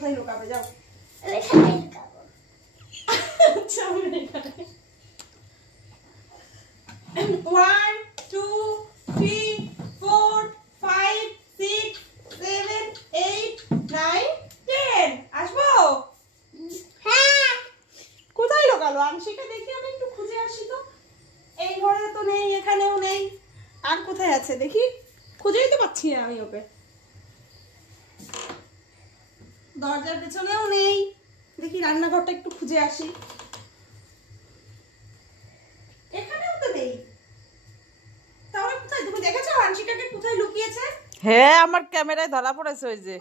কোথায় লুকাবে যাও। আচ্ছা 1 2 3 4 5 6 7 8 9 10 আসবো। হ্যাঁ কোথায় লুকালো আংশিকা? দেখি আমি একটু খুঁজে আসি তো। এই ঘরে তো নেই, এখানেও নেই, আর কোথায় আছে দেখি, খুঁজেই তো পাচ্ছি না আমি ওকে। দরজার পেছনেও নেই, দেখি রান্নাঘরটা একটু খুঁজে আসি, এখানেও তো নেই। তাহলে কোথায়? তুমি দেখেছো আংশিকাকে কোথায় লুকিয়েছে? হ্যাঁ আমার ক্যামেরায় ধরা পড়েছে ওই যে।